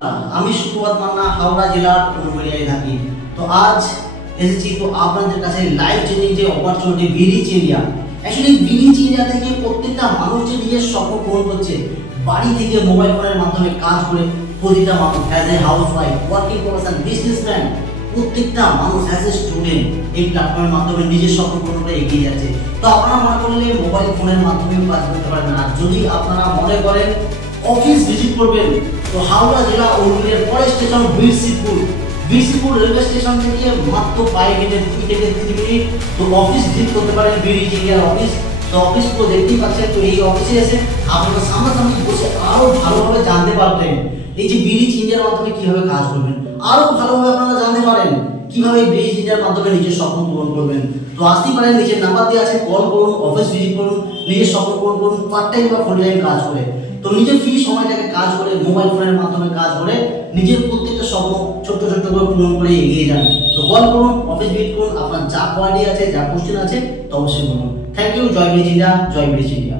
আমি সুপ্রভাত মান্না হাওড়া জেলার উলুবেড়িয়ায় থাকি। তো আজ এসেছি তো আপনাদের কাছে লাইফ চেঞ্জিং যে অপরচুনিটি ভিলিজ এরিয়া। অ্যাকচুয়ালি ভিলিজ এরিয়া থেকে প্রত্যেকটা মানুষ যে নিজের স্বপ্ন পূরণ করছে, বাড়ি থেকে মোবাইল ফোনের মাধ্যমে কাজ করে প্রতিটা মানুষ as a house wife, working person, businessman, প্রত্যেকটা মানুষ অ্যাজ এ স্টুডেন্ট এই প্ল্যাটফর্মের মাধ্যমে নিজের স্বপ্ন পূরণ করে এগিয়ে যাচ্ছে। তো আপনারা মনে করলে মোবাইল ফোনের মাধ্যমে কাজ করতে পারেন। আর যদি আপনারা মনে করেন অফিস ভিজিট করবেন, তো হাওড়া জেলা উলুবেড়িয়ার পরের স্টেশন বীরসিংপুর রেলওয়ে স্টেশন থেকে মাত্র পায়ে হেঁটে 2 থেকে 3 মিনিট তো অফিস ভিজিট করতে পারেন। ভিলিজ এরিয়ার অফিস, তো অফিস তো দেখতেই পাচ্ছেন। তো এই অফিসে এসে আপনারা সামনাসামনি বসে আরো ভালোভাবে জানতে পারবেন এই যে ভিলিজ ইন্ডিয়ার মাধ্যমে কিভাবে কাজ করবেন, আরো ভালোভাবে আপনারা জানতে পারেন কিভাবে ভিলিজ ইন্ডিয়ার মাধ্যমে নিজের স্বপ্ন পূরণ করবেন। তো আসতেই পারেন, নিজের নাম্বার দিয়ে আছে, কল করুন, অফিস ভিজিট করুন, নিজের স্বপ্ন পূরণ করুন, পার্ট টাইম বা ফুল টাইম কাজ করে। তো নিজের ফ্রি সময়টাকে কাজ করে মোবাইল ফোনের মাধ্যমে কাজ করে নিজের প্রত্যেকটা স্বপ্ন ছোট্ট ছোট্ট করে পূরণ করে এগিয়ে যান। তো কল করুন, অফিস ভিজিট করুন, আপনার যা কোয়ারি আছে, যা কোশ্চেন আছে তো অবশ্যই বলুন। Thank you. জয় ভিলিজ ইন্ডিয়া, জয় ভিলিজ ইন্ডিয়া।